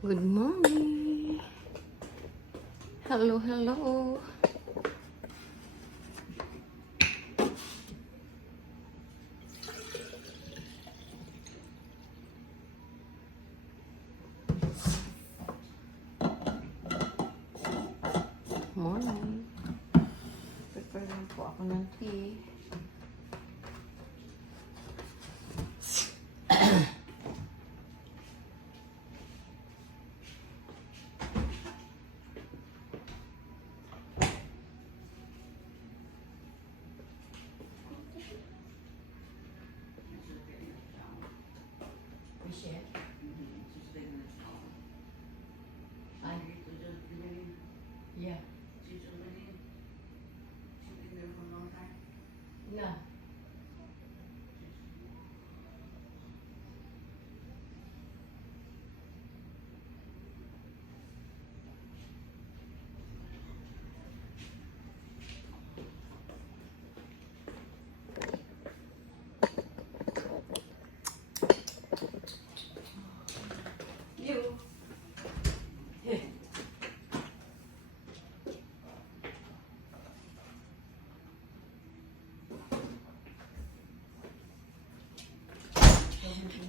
Good morning. Hello, hello. Morning. Prepare lang po ako ng tea. Yeah. Yeah. You. Yeah.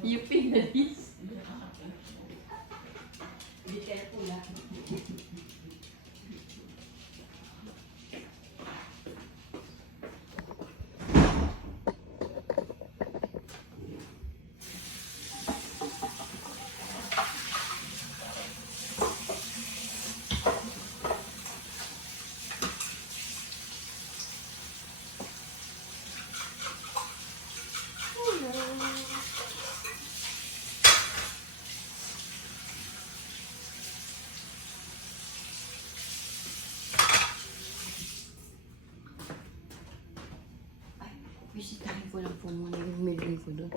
You pin the this. Be careful, ha? Bisitahin ko lang po muna yung meron ko doon.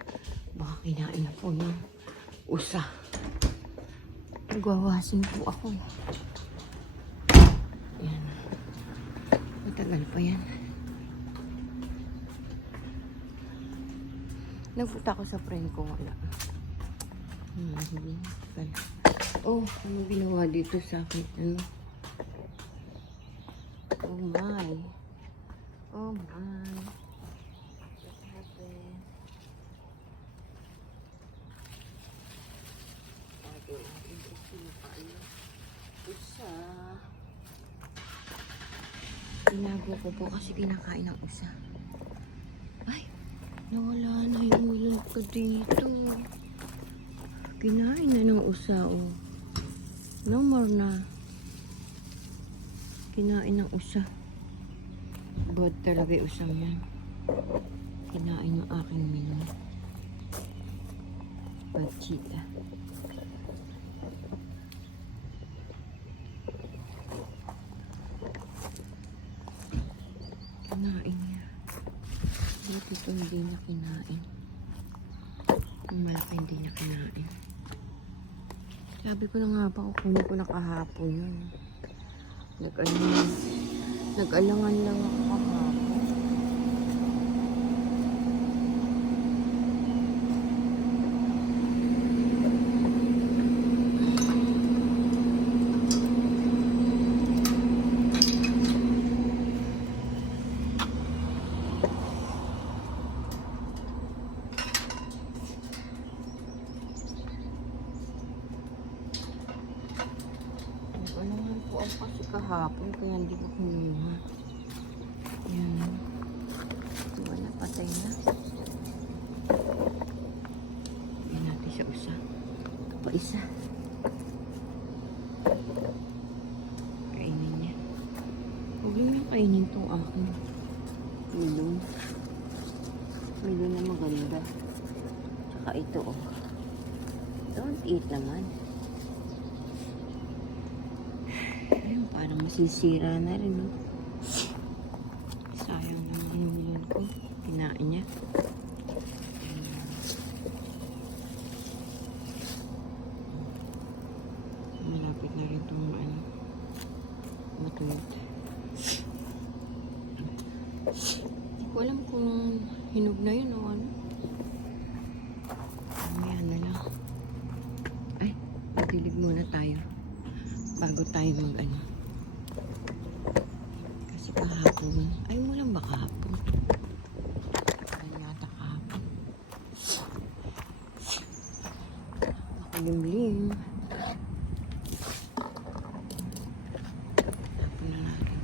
Baka kinain na po ng usa. Nagwawasin po ako. Ayan. Matagal pa yan. Nagpunta ako sa friend ko. Wala. Oh, ano ginawa dito sa akin? Ano? Oh my. Oh my. Usa. Tinago ko po kasi kinakain ng usa. Ay, nawala na yung milon ko dito. Kinain na ng usa, oh. No more na. Kinain ng usa. Bad talaga yung usang yan. Kinain yung aking milon. Bad cheetah. Kinain niya. Ba't ito hindi niya kinain? Yung malaki hindi niya kinain. Sabi ko na nga ba, kukunin ko na kahapon yun. Nag-alangan lang ako kahapon. Nag-alangan po ako kasi kahapon kaya hindi ko kumuha. Yan. Wala, patay na. Yan natin sa usa. Ito pa isa. Kainin niya. Huwag niya kainin itong akin. Milon. Milon na maganda. Tsaka ito, oh. Don't eat naman. Ayun, parang masisira na rin, no? Sayang naman yung milon ko. Kinain niya. Malapit na rin itong ano, matulit. Hindi ko alam kung hinog na yun o ano. Mamaya na lang. Ay, natilig Tubig muna tayo. Bago tayo mag ano. Kasi kahapon. Ay mo lang ba kahapon? Ay yata kahapon. Makulimlim. Tapon na natin.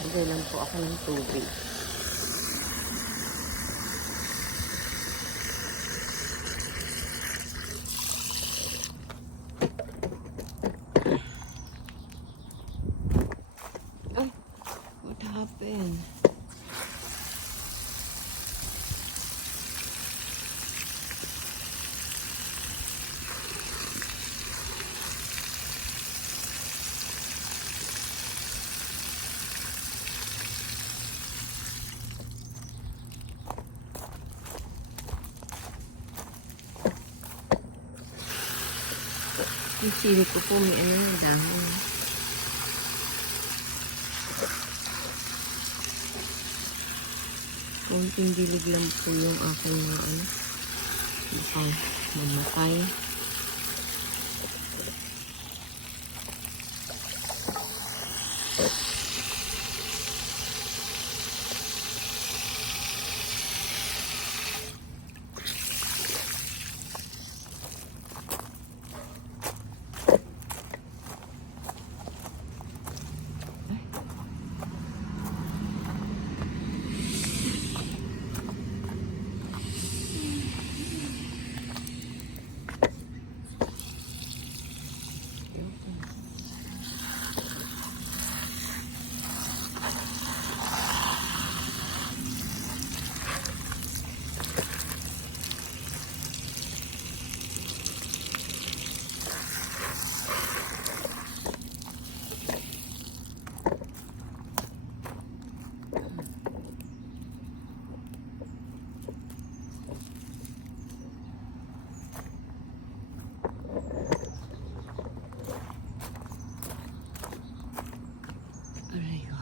Bigay lang po ako ng tubig. Ay, what happened? Yung sili ko po may ano yung dahon. Konting dilig lang po yung aking ano. Mukhang mamatay. Aray ko.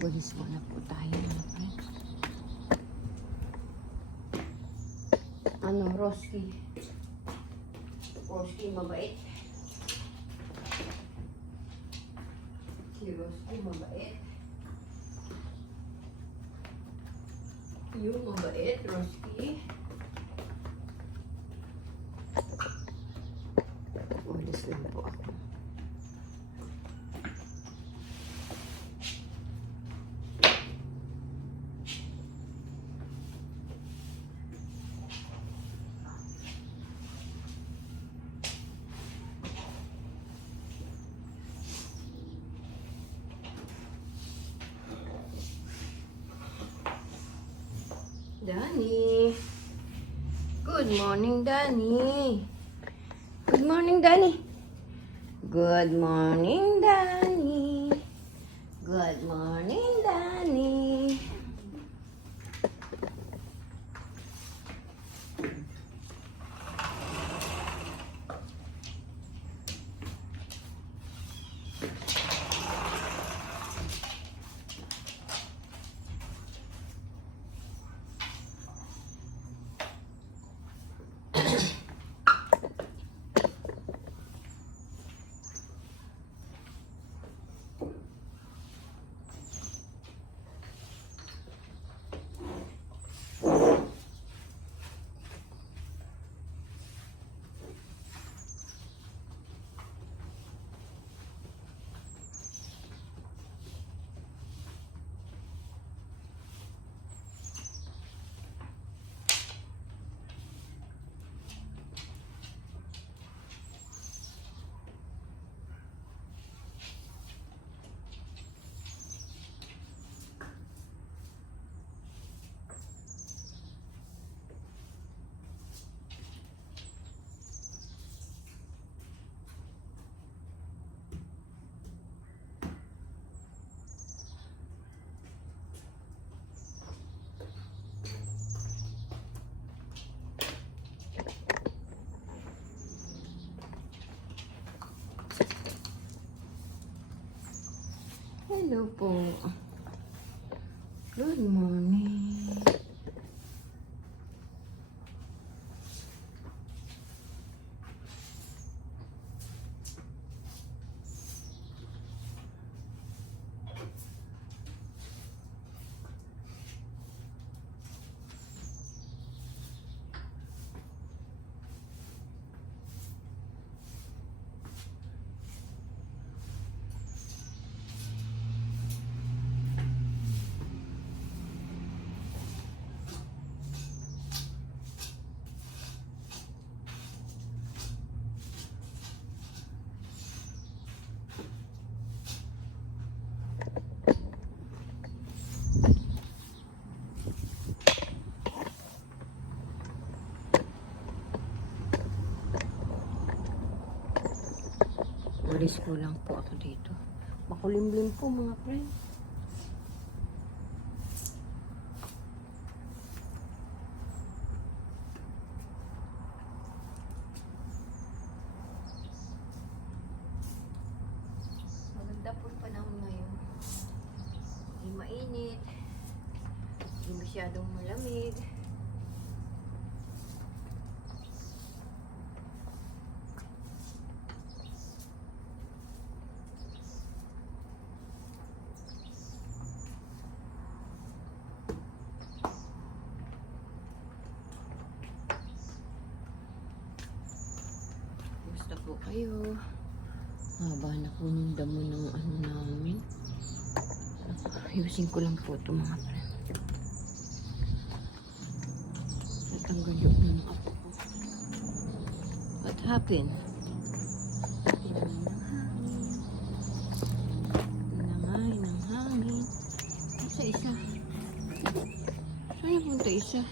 Bulis muna po tayo mga friends. Ano, Roski? Roski mabait. Si Roski mabait. Yung mabait, Roski. Bulis lang po ako. Danny. Good morning, Danny. Good morning, Danny. Good morning, Danny. Good morning, Danny. Hello po. Good morning. Alis ko lang po ako dito. Makulimlim po mga friend. Maganda po yung panahon ngayon. Hindi mainit. Hindi masyadong malamig. Basta po kayo. Haba na po ng damo ng ano namin. Ayusin ko lang po ito mga friend. Natanggal yung mga apo ko. What happened? Namay ng hangin. Isa-isa. Saan yung punta isa?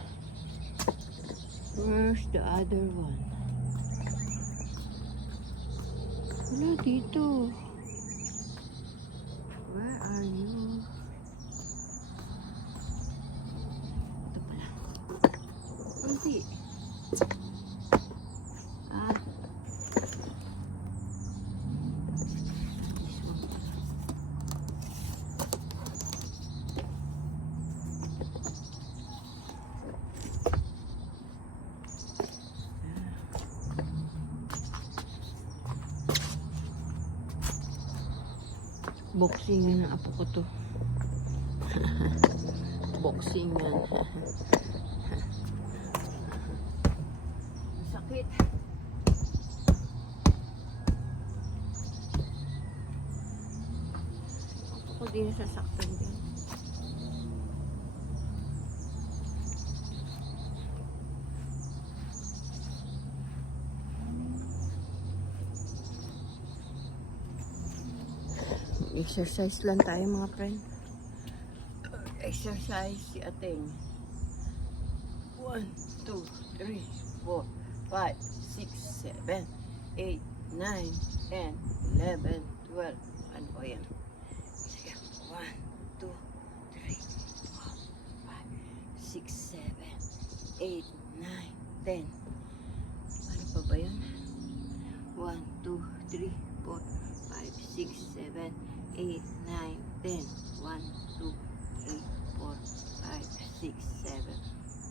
Where's the other one? Wala dito. Where are you? Ito pala. Kunti. Ah. This one pala. Boxingan ng apo ko to. Boxingan. Sakit. Apo ko din sasaktan din. Exercise lang tayo mga friend. Exercise si ating. 1, 2, 3, 4, 5, 6, 7, 8, 9, 10, 11, 12. Ano po yan? Sige. 1, 2, 3, 4, 5, 6, 7, 8, 9, 10. Ano pa ba yun? 1, 2, 3, 4, 5, 6, 7, 8, 9, 10. 1, 2, 3, 4, 5, 6, 7,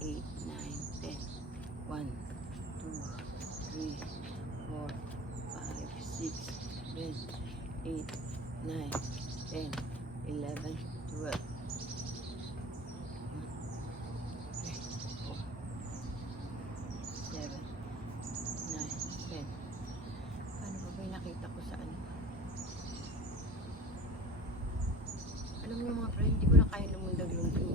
8, 9, 10. 1, 2, 3, 4, 5, 6, 7, 8, 9, 10, 11, 12. 1, 2, 3, 4, 5, 6, 7, 9, 10. Paano ba ba yung nakita ko sa ano? Alam niyo mga friend, hindi ko na kaya lumundag-lundag.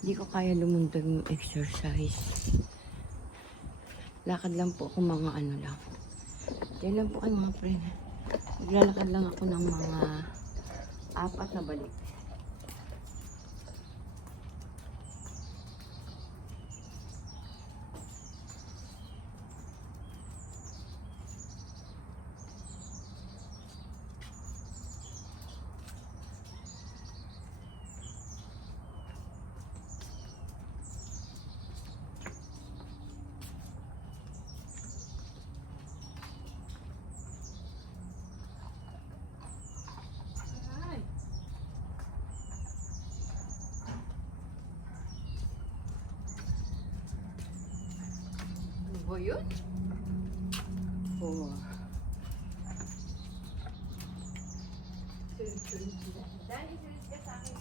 Hindi ko kaya lumundag ng exercise. Lakad lang po ako mga ano lang. Yan lang po kayo mga friend. Maglalakad lang ako ng mga 4 na balik. yun? Oh. Sunod-sunod sila. Dali, sunod ka sa akin.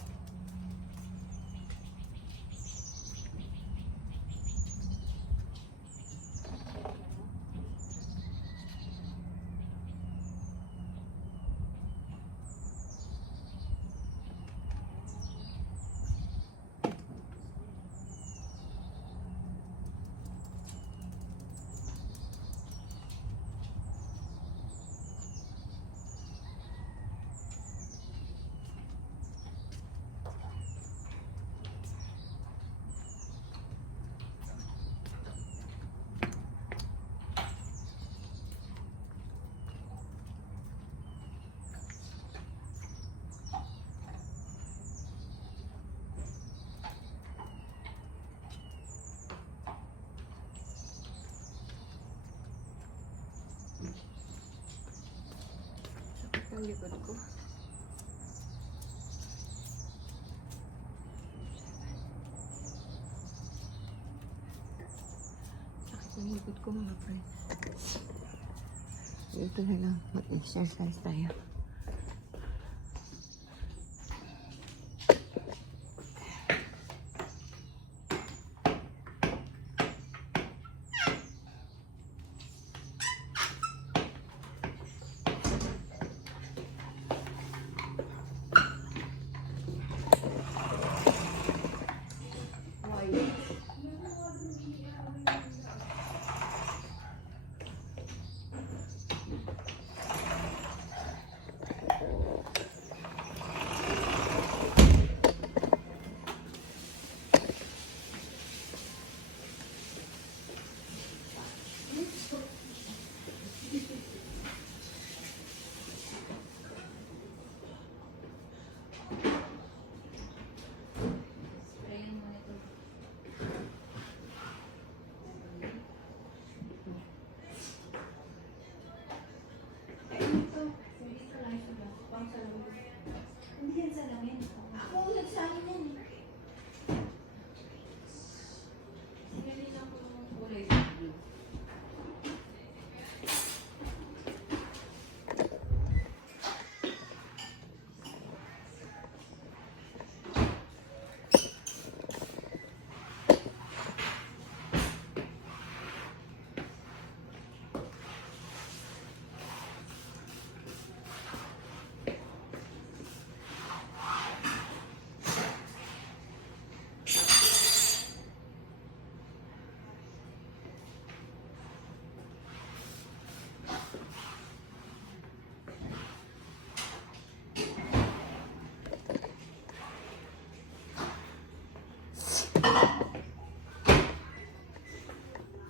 Ang likod ko. Sakit ang likod ko mga friends. Ito na lang. Mag-exercise tayo.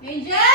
Angel!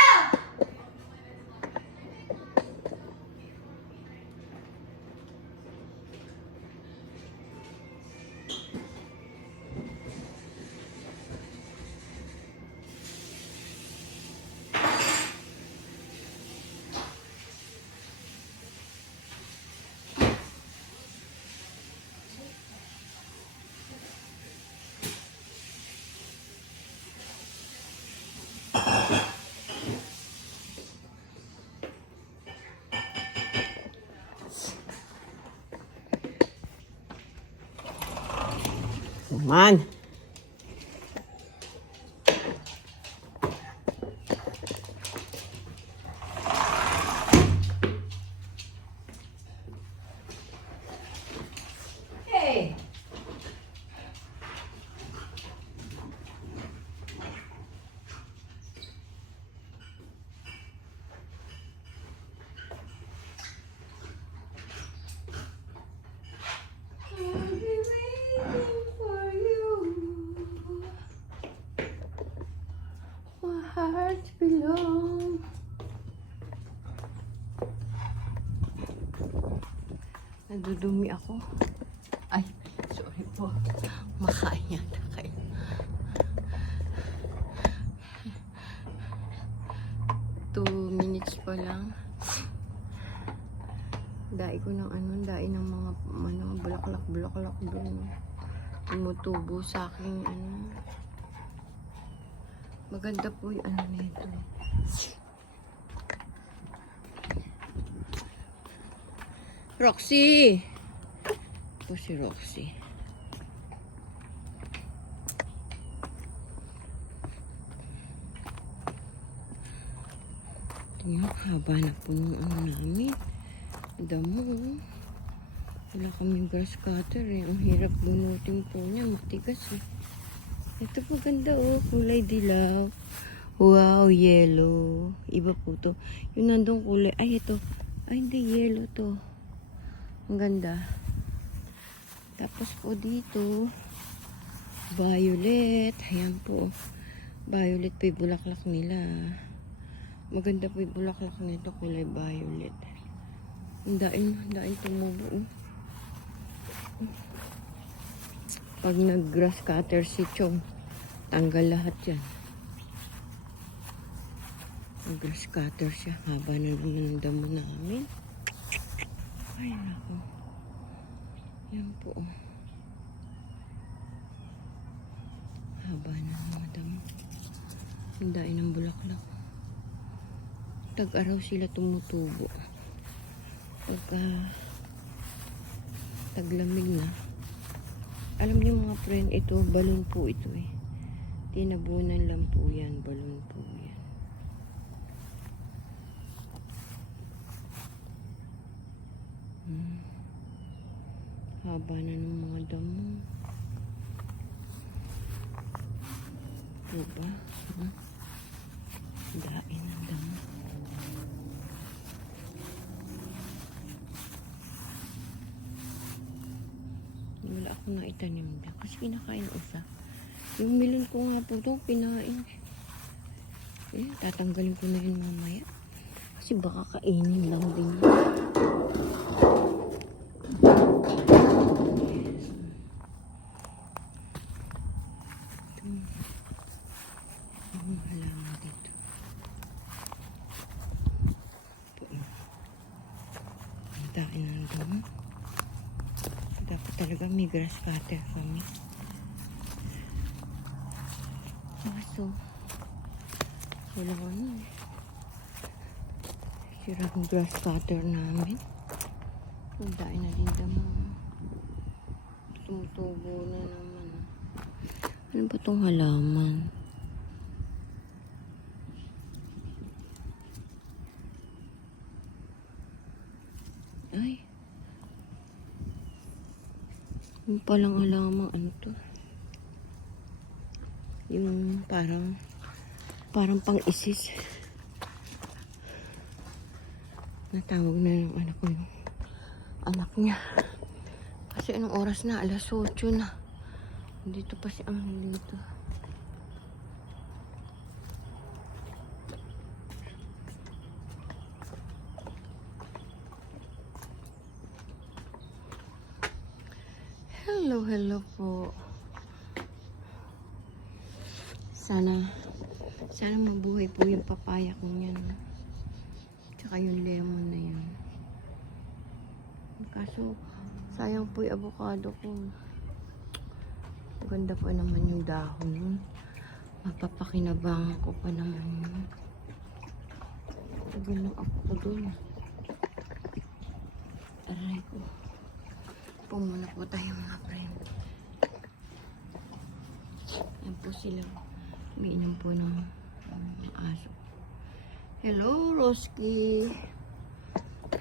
Naman. Hey! I'll be waiting for you. My heart belongs. Nadudumi ako. Ay, sorry po. Makain yata kayo. Two minutes pa lang. Dai ko ng dai ng mga bulaklak doon. Tumutubo sa akin, Maganda po yung nito. Roxy! Ito si Roxy. Tingnan, haba na po ng ano namin. Damo. Wala kaming grass cutter eh. Ang hirap bunutin po niya. Matigas eh. Ito po ganda oh. Kulay dilaw. Wow, yellow. Iba po to. Yung nandong kulay. Ay, ito. Ay, hindi. Yellow to. Ang ganda. Tapos po dito, violet. Ayan po. Violet po yung bulaklak nila. Maganda po yung bulaklak nito. Kulay violet. Ang daing tumubo. Oh. Pag nag-grass cutter si Chong, tanggal lahat yan. Nag-grass cutter siya. Haba na naman ang damo namin. Ay, nako. Yan po. Haba na ng mga damo. Ang daing ng bulaklak. Tag-araw sila tumutubo. Pagka taglamig na. Alam niyo mga friend, ito, balon po ito eh. Tinabunan lang po yan. Balon po yan. Haba na ng mga damo. Diba? Dain ang damo. Wala ako na itanim na. Kasi pinakain isa. Yung melon ko nga po ito, pinain. Eh, tatanggalin ko na yun mamaya. Kasi baka kainin lang din. Ang halaman dito. Ang dami ng damo. Dapat talaga may grass cutter kami. So, wala ko na eh. Sira ang grass cutter namin. Ang dami na din damo. Tumutubo na naman. Ano ba itong halaman? Ay. Yung palang alamang ano to. Yung parang pang-isis. Natawag na yung anak ko yung anak niya. Kasi anong oras na? Alas 8 na. Dito pa si Ang dito. Hello po. Sana mabuhay po yung papaya kong yan. Tsaka yung lemon na yan. Kaso, sayang po yung avocado ko. Ganda pa naman yung dahon nun. Mapapakinabangan ko pa naman yun. Tagal ng avocado na. Aray ko. Pumuna po tayo mga friend. Yan po sila. Umiinom po ng aso. Hello, Roski.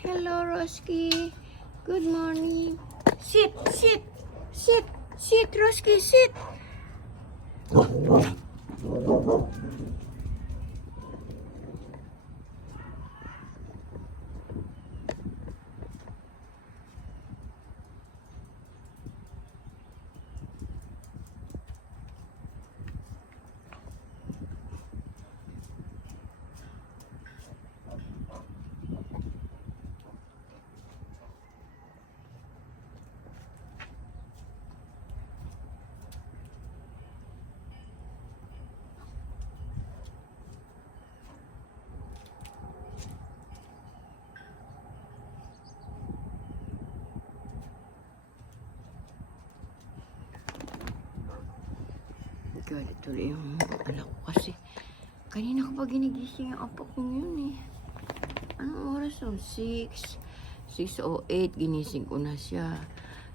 Hello, Roski. Good morning. Sit, Roski, sit. Galit tuloy yung anak ko kasi kanina ko pa ginigising yung apo kong yun eh. Anong oras yun? 6 6:08, ginising ko na siya.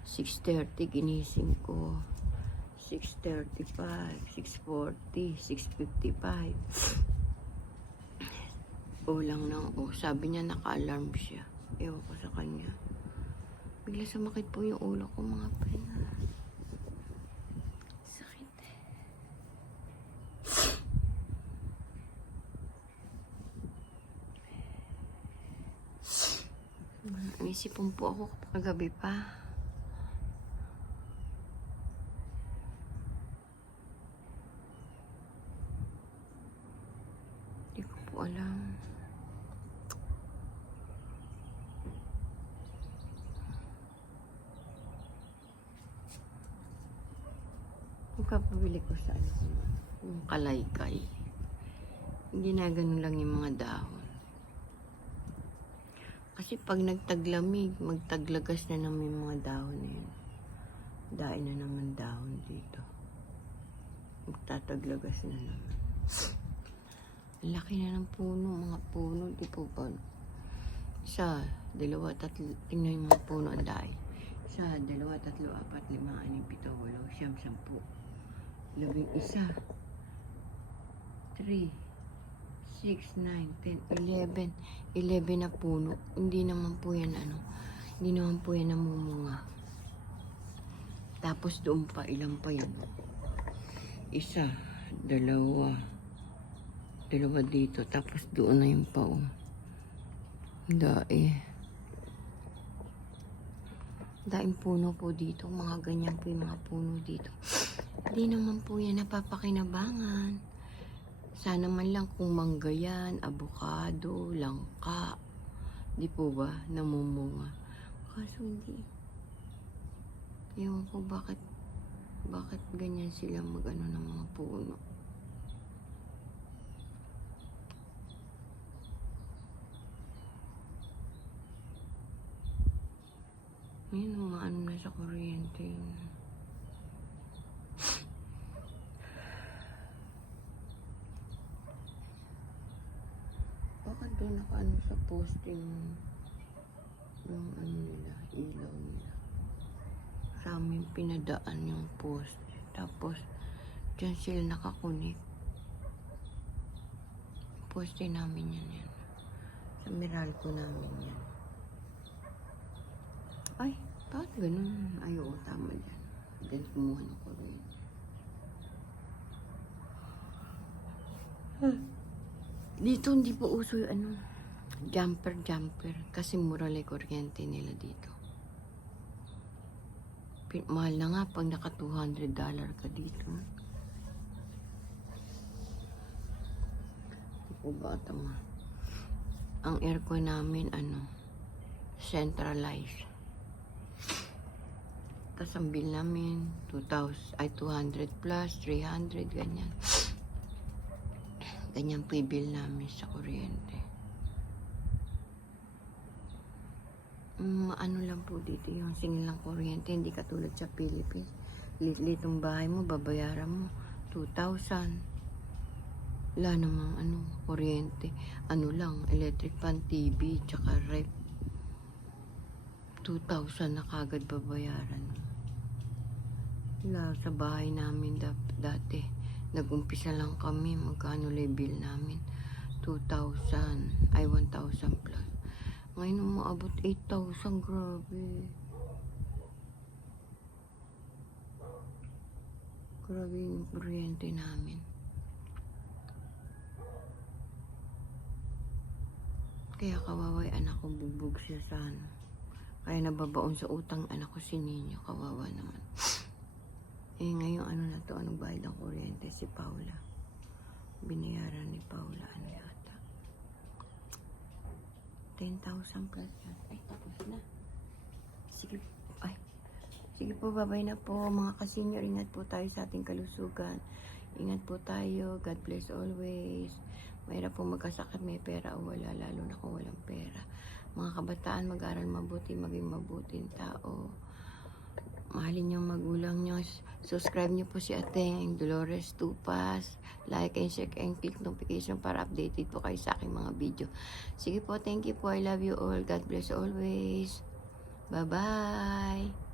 6:30, ginising ko. 6:35, 6:40, 6:55. Lang na, sabi niya naka-alarm siya. Ewan ko sa kanya. Bigla sumakit po yung ulo ko, mga pringa. Sakit. Naisipon po ako kagabi pa. Hindi ko po alam. Pagpapabili ko sa yung kalaykay. Ginaganon lang yung mga dahon. Kasi pag nagtaglamig, magtaglagas na naman yung mga dahon na yun. Dain na naman dahon dito. Magtataglagas na naman. Laki na ng puno, mga puno. Di po ba? Isa, dalawa, tatlo. Tingnan yung mga puno ang dahil. Isa, dalawa, tatlo, apat, lima, anim, pito, walo, siyam, 10. 11, 3, 6, 9, 10, 11. 11 na puno. Hindi naman po yan hindi naman po yan namumunga. Tapos doon pa, ilan pa yan? Isa, dalawa dito. Tapos doon na yung paong. Daing puno po dito. Mga ganyan po yung mga puno dito. Hindi naman po yan napapakinabangan. Sana man lang kung mangga yan, avocado, langka. Di po ba? Namumunga. Kaso hindi. Ewan ko bakit ganyan sila mag-ano ng mga puno. Ngayon, umaano na sa kuryente. Bakit doon nakaano sa posting yung nila, ilaw nila. Sa amin pinadaan yung post. Tapos, dyan sila nakakunik. Poste namin yan. Sa Meralco namin yan. Ay, bakit ganun? Ay, oo, tama dyan. Dyan kumuha ng kuryente. Dito hindi po uso yung jumper. Kasi mura lang kuryente nila dito. Mahal na nga pag naka $200 ka dito. O ba tama? Ang aircon namin, centralized. Tapos ang bill namin, 200 plus, 300, ganyan. Ganyan po yung bill namin sa kuryente. Ano lang po dito yung singil ng kuryente, hindi katulad sa Philippines. Litong bahay mo, babayaran mo 2,000. Wala namang kuryente. Lang, electric fan, TV, tsaka rep. 2,000 na kagad babayaran. Wala, sa bahay namin dati. Nag-umpisa lang kami, magkano bill namin? 2,000, 1,000 plus. Ngayon umaabot 8,000, grabe. Grabe yung kuryente namin. Kaya kawaway anak ko, bugbog siya sa Kaya nababaon sa utang anak ko si Ninyo, kawawa naman. Ngayon na to, bayad ng kuryente? Si Paula. Binayaran ni Paula, yata? 10,000 plus yan. Ay, tapos na. Sige po, babay na po. Mga kasenyor, ingat po tayo sa ating kalusugan. Ingat po tayo. God bless always. Mahirap po magkasakit, may pera o wala, lalo na kung walang pera. Mga kabataan, mag-aral mabuti, maging mabuting tao. Mahalin yung magulang nyo. Subscribe nyo po si Ateng Dolores Tupas. Like and share and click notification para updated po kayo sa aking mga video. Sige po, thank you po. I love you all. God bless always. Bye-bye.